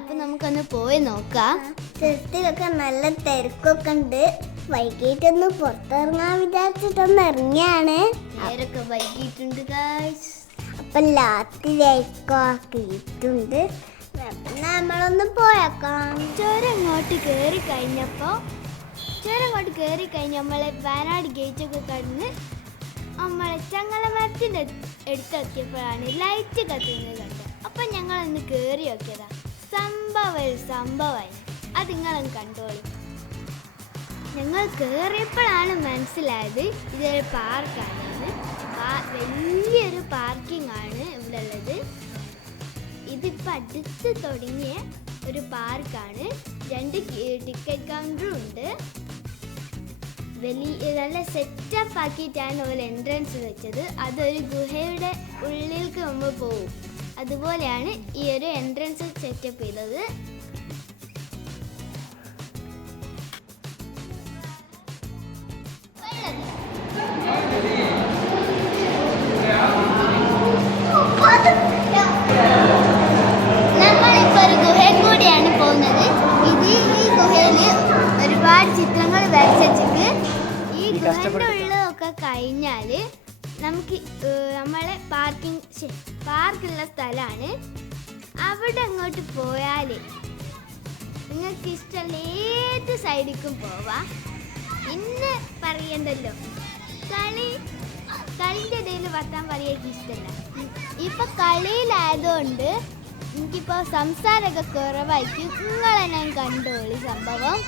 അപ്പൊ നമുക്കൊന്ന് പോയി നോക്കാം. ചെറുത്തിലൊക്കെ നല്ല തിരക്കൊക്കെ ഉണ്ട്. വൈകിട്ടൊന്ന് പുറത്തിറങ്ങാൻ വിചാരിച്ചിട്ടൊന്ന് ഇറങ്ങിയാണ്. നേരൊക്കെ വൈകിട്ടുണ്ട് ഗൈസ്. അപ്പൊ രാത്രിയിലേക്കാക്കിയിട്ടുണ്ട്. നമ്മളൊന്ന് പോയേക്കാം. ചുരം അങ്ങോട്ട് കയറി കഴിഞ്ഞ് നമ്മളെ വയനാട് ഗേറ്റൊക്കെ കടന്ന് നമ്മളെ ചങ്ങലമരത്തിൻ്റെ അടുത്തെത്തിയപ്പോഴാണ് ലൈറ്റ് കത്തുന്നത് കണ്ടത്. അപ്പം ഞങ്ങളൊന്ന് കയറി നോക്കിയതാ. സംഭവമായി അത് നിങ്ങളൊന്ന് കണ്ടോളി. ഞങ്ങൾ കയറിയപ്പോഴാണ് മനസ്സിലായത് ഇതൊരു പാർക്കാണ്. വലിയൊരു പാർക്കിംഗ് ആണ് ഇവിടെ ഉള്ളത്. ഇതിപ്പോൾ അടുത്ത് തുടങ്ങിയ ഒരു പാർക്കാണ്. 2 ടിക്കറ്റ് കൗണ്ടറും ഉണ്ട്. നല്ല സെറ്റപ്പ് ആക്കിയിട്ടാണ് ഒരു എൻട്രൻസ് വെച്ചത്. അതൊരു ഗുഹയുടെ ഉള്ളിലേക്ക് നമ്മൾ പോകും. അതുപോലെയാണ് ഈ ഒരു എൻട്രൻസ് സെറ്റപ്പ് ചെയ്തത്. നമ്മളിപ്പോൾ ഒരു ഗുഹയിൽ കൂടിയാണ് പോകുന്നത്. ഈ ഗുഹയിൽ ഒരുപാട് ചിത്രങ്ങൾ വരച്ചിട്ട് ഈ ഗുഹയുടെ ഉള്ളതൊക്കെ കഴിഞ്ഞാൽ നമുക്ക് നമ്മളെ പാർക്കുള്ള സ്ഥലമാണ്. അവിടെ അങ്ങോട്ട് പോയാൽ നിങ്ങൾക്ക് ഇഷ്ടമുള്ള ഏത് സൈഡിലേക്കും പോവാം. ഇന്ന് പറയണ്ടല്ലോ, കളിൻ്റെ ഇടയിൽ വർത്താൻ പറയാൻ ഇഷ്ടമല്ല. ഇപ്പം കളിയിലായതുകൊണ്ട് എനിക്കിപ്പോൾ സംസാരമൊക്കെ കുറവായിരിക്കും. നിങ്ങളെന്നെ കണ്ടോളി സംഭവം.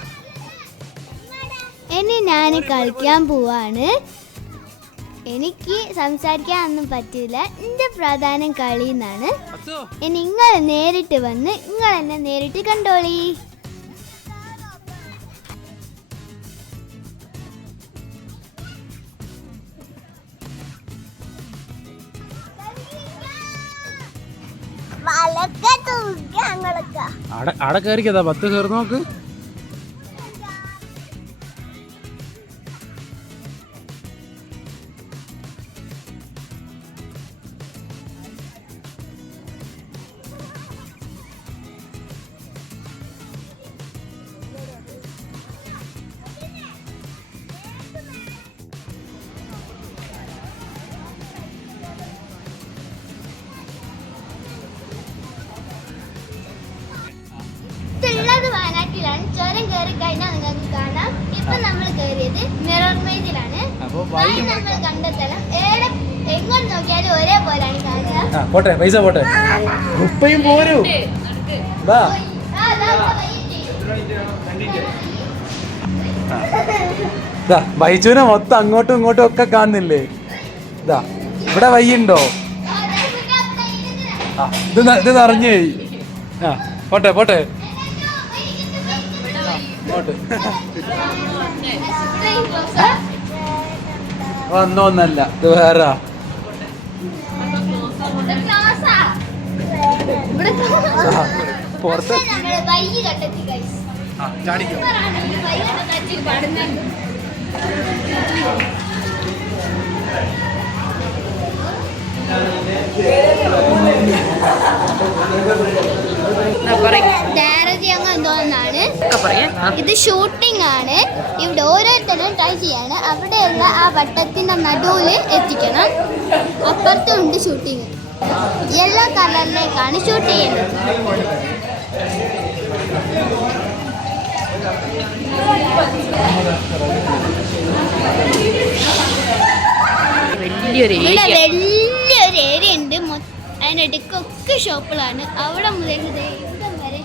ഇനി ഞാൻ കളിക്കാൻ പോവാണ്. എനിക്ക് സംസാരിക്കാനൊന്നും പറ്റില്ല. എൻ്റെ പ്രധാനം കളി എന്നാണ്. ഇനി നിങ്ങൾ നേരിട്ട് വന്ന് നിങ്ങളെന്നെ നേരിട്ട് കണ്ടോളി. അവിടെ കയറിക്കതാ 10 കയറി നോക്ക്. ഉള്ളത് വയനാട്ടിലാണ്. ചുരം കയറി കഴിഞ്ഞാൽ നിങ്ങൾക്ക് കാണാം. ഇപ്പൊ നമ്മൾ കയറിയത് മിറർ മേജിലാണ്. നമ്മൾ കണ്ട സ്ഥലം എങ്ങോട്ട് നോക്കിയാലും ഒരേപോലെയാണ് കാണുക. പോട്ടെ പൈസ പോട്ടെ. ഉപ്പയും പോരൂ. വൈജുവിനെ മൊത്തം അങ്ങോട്ടും ഇങ്ങോട്ടും ഒക്കെ കാണുന്നില്ലേ? ഇതാ ഇവിടെ വയ്യുണ്ടോ? ഇത് നിറഞ്ഞു. പോട്ടെ പോട്ടെ വന്നോന്നല്ല, ഇത് വേറെ. പുറത്ത് ചാടിക്കോ. എന്തോന്നാണ് ഇത്? ഷൂട്ടിംഗ് ആണ്. ഇവിടെ ഓരോരുത്തരും ട്രൈ ചെയ്യാണ്. അവിടെയുള്ള ആ വട്ടത്തിന്റെ നടുവില് എത്തിക്കണം. അപ്പുറത്തും ഉണ്ട് ഷൂട്ടിങ്. യെല്ലോ കളറിലേക്കാണ് ഷൂട്ട് ചെയ്യുന്നത്. ഇവിടെ വലിയൊരു ഏരിയ ഉണ്ട്. അതിനിടയ്ക്കൊക്കെ ഷോപ്പുകളാണ്. അവിടെ മുതൽ ഇവിടം വരെ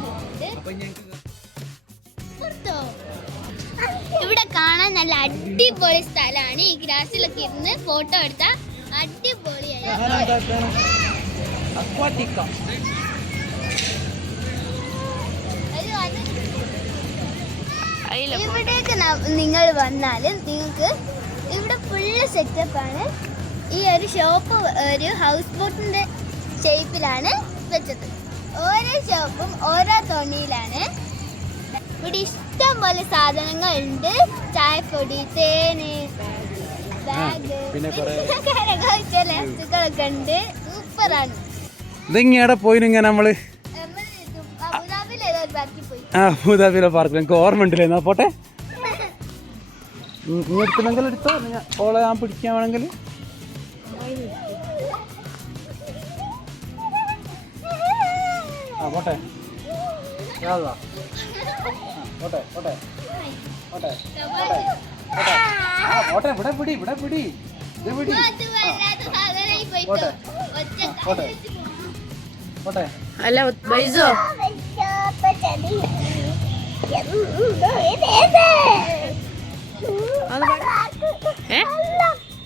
ഇവിടെ കാണാൻ നല്ല അടിപൊളി സ്ഥലമാണ്. ഈ ഗ്രാസിലൊക്കെ ഇരുന്ന് ഫോട്ടോ എടുത്താൽ അടിപൊളിയായി. ഇവിടേക്ക് നിങ്ങൾ വന്നാൽ നിങ്ങൾക്ക് ഇവിടെ ഫുള്ള് സെറ്റപ്പാണ്. ഈ ഒരു ഷോപ്പ് ഒരു ഹൗസ് ബോട്ടിന്റെ ഷേപ്പിലാണ് വെച്ചത്. ഓരോ ഷോപ്പും ഓരോ തോണിയിലാണ്. ഇവിടെ ഇഷ്ടം പോലെ സാധനങ്ങൾ ഉണ്ട്. ചായപ്പൊടി, തേന്, ബാഗ്, ലാസ്റ്റുകളൊക്കെ ഉണ്ട്. സൂപ്പറാണ്. ഇതെങ്ങനെ പോയിങ്ങനെ നമ്മള് അബുദാബിയിൽ അബുദാബിയിലെ പാർക്കിൽ എനിക്ക് ഓർമ്മ ഉണ്ടല്ലേ. എന്നാ പോട്ടെ, നീ എടുക്കുന്നെങ്കിൽ എടുത്തോ, ഓളെ ഞാൻ പിടിക്കാൻ വേണമെങ്കിൽ. ആ പോട്ടെ, പോട്ടെ പോട്ടെ പോട്ടെ പോട്ടെ, ഇവിടെ പിടി, ഇവിടെ പിടി, ഇത് പിടി. പോട്ടെ പോട്ടെ പോട്ടെ. അല്ല ബൈസോ,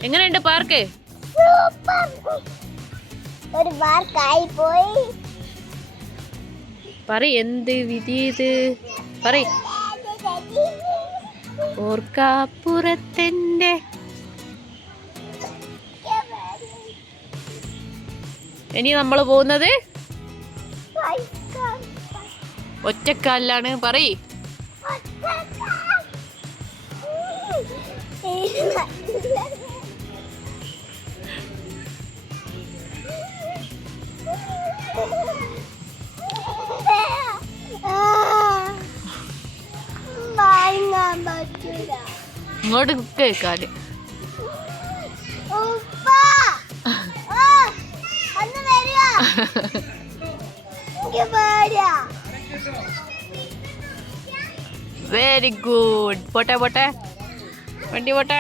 എങ്ങനെയുണ്ട് പാർക്ക്? ഒരു പാർക്കായി പോയി. പറ എന്ത് വിധി ഇത്, പറ. ഓർക്കാപ്പുറത്തെന്റെ ഇനി നമ്മൾ പോകുന്നത് ഒറ്റക്കാലിലാണ്. പറ. ഇങ്ങോട്ട് കേക്കാല്. Very good. പോട്ടെ പോട്ടെ, വണ്ടി പോട്ടെ.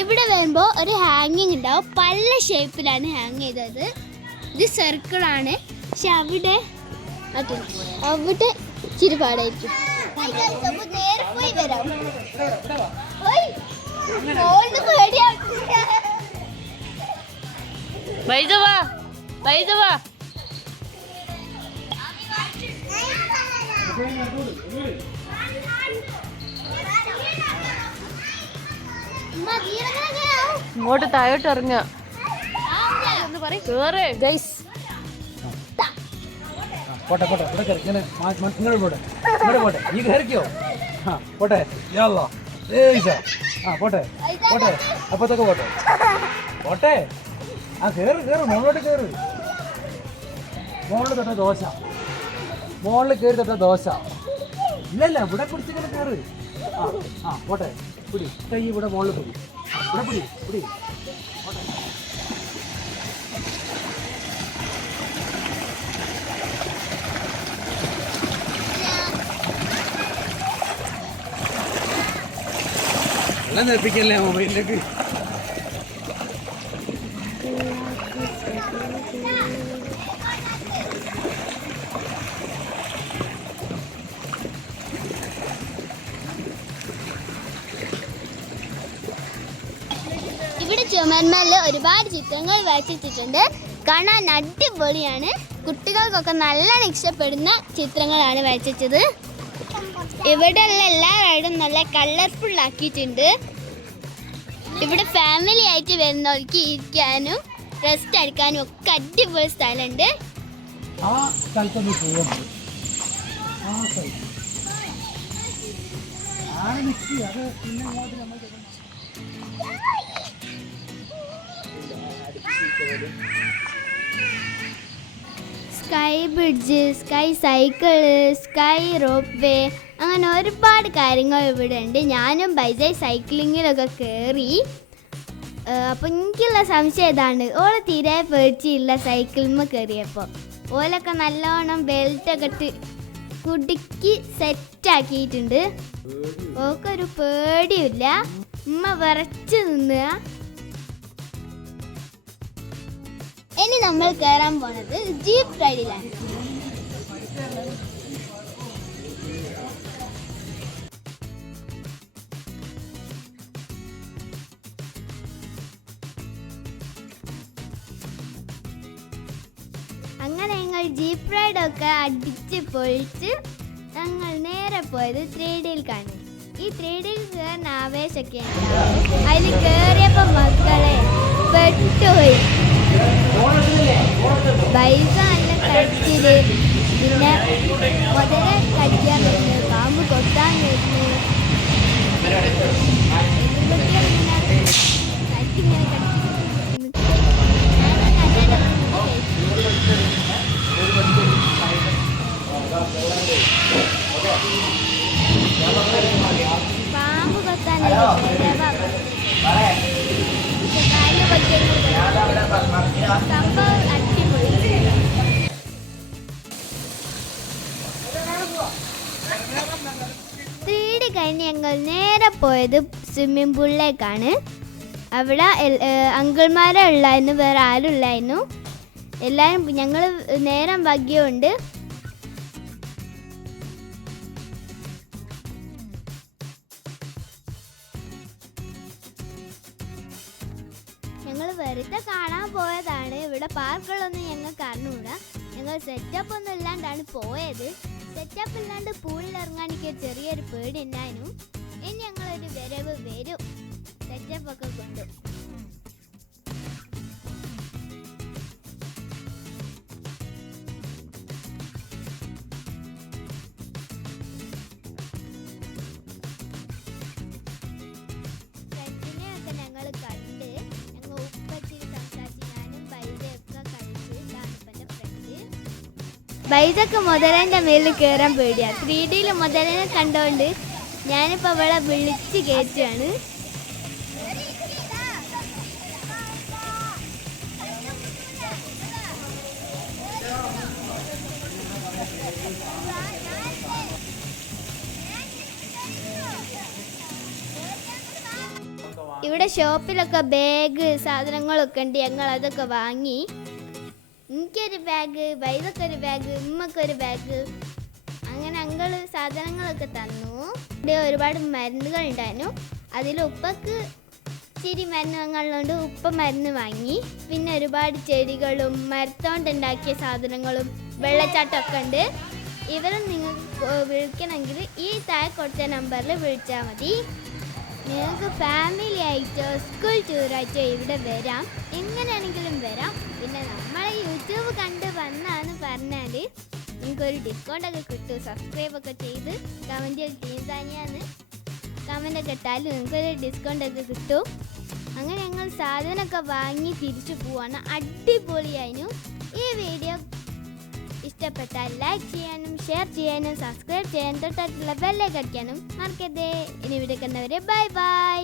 ഇവിടെ വരുമ്പോൾ ഒരു ഹാങ്ങിങ് ഉണ്ടാവും. പല ഷേപ്പിലാണ് ഹാങ് ചെയ്തത്. ഇത് സർക്കിളാണ്, പക്ഷെ അവിടെ ഇച്ചിരി പാടായിരിക്കും. വൈദവാ വൈദവാ. ഇങ്ങോട്ട് താഴോട്ട് ഇറങ്ങുക. കേറ് ഗൈസ്. പോട്ടെ പോട്ടെ, ഇവിടെ കയറി ഇങ്ങനെ ഇങ്ങോട്ട് പോട്ടെ, ഇങ്ങോട്ട് പോട്ടെ, ഈ കയറിക്കോ. ആ പോട്ടെ, യാല്ലാ ആ പോട്ടെ പോട്ടെ, അപ്പത്തൊക്കെ പോട്ടെ പോട്ടെ. ആ കയറ് കയറ്, മുകളിലോട്ട് കയറ്. മുകളിൽ തൊട്ട ദോശ, മുകളിൽ കയറി തൊട്ട ദോശ. ഇല്ലല്ല, ഇവിടെ പിടിച്ചിങ്ങനെ കയറ്. ആ ആ പോട്ടെ, പിടി കൈ ഇവിടെ മുകളിൽ പിടി, ഇവിടെ പിടി പിടി. പോട്ടെ. വെള്ളം തെറിപ്പിക്കല്ലേ മൊബൈലിലേക്ക്. ഇവിടെ ചുമന്മേൽ ഒരുപാട് ചിത്രങ്ങൾ വരച്ചിട്ടുണ്ട്. കാണാൻ അടിപൊളിയാണ്. കുട്ടികൾക്കൊക്കെ നല്ലോണം ഇഷ്ടപ്പെടുന്ന ചിത്രങ്ങളാണ് വരച്ചത്. ഇവിടെയുള്ള എല്ലാ റൈഡും നല്ല കളർഫുൾ ആക്കിയിട്ടുണ്ട്. ഇവിടെ ഫാമിലി ആയിട്ട് വരുന്നവർക്ക് ഇരിക്കാനും റെസ്റ്റ് എടുക്കാനും ഒക്കെ അടിപൊളി സ്ഥലമുണ്ട്. ആ സ്ഥലത്തൊന്ന് പോകുന്നത് അത് പിന്നെ sky bridge, sky cycle, sky rope way, അങ്ങനെ ഒരുപാട് കാര്യങ്ങൾ ഇവിടെ ഉണ്ട്. ഞാനും ബൈസൈ സൈക്ലിങ്ങിലൊക്കെ കയറി. അപ്പോൾ എനിക്കുള്ള സംശയം ഇതാണ്, ഓളെ തീരെ പേടിച്ചില്ല സൈക്കിളിന്മേൽ കയറിയപ്പോൾ. ഓലൊക്കെ നല്ലോണം ബെൽറ്റൊക്കെ ഇട്ട് കുടുക്കി സെറ്റാക്കിയിട്ടുണ്ട്. ഓക്കൊരു പേടിയില്ല, ഉമ്മ വിറച്ച് നിന്നുക. ഇനി നമ്മൾ കയറാൻ പോണത് ജീപ്പ് റൈഡിലാണ്. അങ്ങനെ ഞങ്ങൾ ജീപ്പ് റൈഡൊക്കെ അടിച്ച് പൊളിച്ച് ഞങ്ങൾ നേരെ പോയത് 3Dയിൽ കാണും. ഈ 3Dയിൽ കയറുന്ന ആവേശമൊക്കെ ഉണ്ടാവും. അതിൽ കയറിയപ്പോൾ മക്കളെ പെട്ടുപോയി. ബൈക്ക് നല്ല കടിച്ചില്, പിന്നെ മുതലെ കടിക്കാൻ വരുന്നു, പാമ്പ് കൊത്താൻ വരുന്നു, എല്ലുപൊട്ടികളിങ്ങനെ കടിച്ചിങ്ങനെ കടിച്ചു. സംഭവം അടിപൊളി. 3D കഴിഞ്ഞ് ഞങ്ങൾ നേരെ പോയത് സ്വിമ്മിംഗ് പൂളിലേക്കാണ്. അവിടെ അങ്കിൾമാരെ ഉള്ളായിരുന്നു, വേറെ ആരും ഇല്ലായിരുന്നു. എല്ലാവരും ഞങ്ങൾ നേരം ഭാഗ്യമുണ്ട്. ഞങ്ങൾ വെറുതെ കാണാൻ പോയതാണ്. ഇവിടെ പാർക്കുകളൊന്നും ഞങ്ങൾക്ക് അറിഞ്ഞുകൂടാ. ഞങ്ങൾ സെറ്റപ്പ് ഒന്നും ഇല്ലാണ്ടാണ് പോയത്. സെറ്റപ്പ് ഇല്ലാണ്ട് പൂളിൽ ഇറങ്ങാൻ എനിക്ക് ചെറിയൊരു പേടി ഉണ്ടായിരുന്നു. ഇനി ഞങ്ങളൊരു വരവ് വരും സെറ്റപ്പ് ഒക്കെ കൊണ്ട്. ഫ്രണ്ട്സിനെയൊക്കെ ഞങ്ങൾ കണ്ട് ഞങ്ങൾ ഉപ്പച്ചിരി സംസാരിച്ച് ഞാനും ബൈജയൊക്കെ കളിച്ച്. ഇതാണ് ഇപ്പം എൻ്റെ ഫ്രണ്ട്. ബൈജക്ക് മുതലേൻ്റെ മേലിൽ കയറാൻ പേടിയാണ്. 3Dയിൽ മുതലേനെ കണ്ടോണ്ട് ഞാനിപ്പോൾ അവളെ വിളിച്ച് കയറ്റുകയാണ്. ഇവിടെ ഷോപ്പിലൊക്കെ ബാഗ് സാധനങ്ങളൊക്കെ ഉണ്ട്. ഞങ്ങൾ അതൊക്കെ വാങ്ങി. എനിക്കൊരു ബാഗ്, ബൈദക്കൊരു ബാഗ്, ഉമ്മക്കൊരു ബാഗ്, അങ്ങനെ അങ്കിള് സാധനങ്ങളൊക്കെ തന്നു. ഇവിടെ ഒരുപാട് മരുന്നുകൾ ഉണ്ടായിരുന്നു. അതിൽ ഉപ്പക്ക് ഇച്ചിരി മരുന്ന് വാങ്ങാനുള്ളതുകൊണ്ട് ഉപ്പ മരുന്ന് വാങ്ങി. പിന്നെ ഒരുപാട് ചെടികളും മരത്തോണ്ടുണ്ടാക്കിയ സാധനങ്ങളും വെള്ളച്ചാട്ടമൊക്കെ ഉണ്ട്. ഇവരും നിങ്ങൾക്ക് വിളിക്കണമെങ്കിൽ ഈ താഴെ കൊടുത്ത നമ്പറിൽ വിളിച്ചാൽ മതി. നിങ്ങൾക്ക് ഫാമിലി ആയിട്ടോ സ്കൂൾ ടൂറായിട്ടോ ഇവിടെ വരാം, എങ്ങനെയാണെങ്കിലും വരാം. പിന്നെ നമ്മളെ യൂട്യൂബ് കണ്ട് വന്നാന്ന് പറഞ്ഞാൽ നിങ്ങൾക്കൊരു ഡിസ്കൗണ്ടൊക്കെ കിട്ടും. സബ്സ്ക്രൈബൊക്കെ ചെയ്ത് കമൻറ്റിൽ ടീംസാനിയാന്ന് കമൻ്റൊക്കെ ഇട്ടാൽ നിങ്ങൾക്കൊരു ഡിസ്കൗണ്ടൊക്കെ കിട്ടും. അങ്ങനെ ഞങ്ങൾ സാധനമൊക്കെ വാങ്ങി തിരിച്ചു പോവാണ്. അടിപൊളിയായിരുന്നു. ഈ വീഡിയോ ഇഷ്ടപ്പെട്ടാൽ ലൈക്ക് ചെയ്യാനും ഷെയർ ചെയ്യാനും സബ്സ്ക്രൈബ് ചെയ്യാനും തൊട്ടടുത്തുള്ള ബെല്ലൈക്കൺ അടിക്കാനും മറക്കരുതേ. ഇനി വീഡിയോ കണ്ടവരെ ബൈ ബൈ.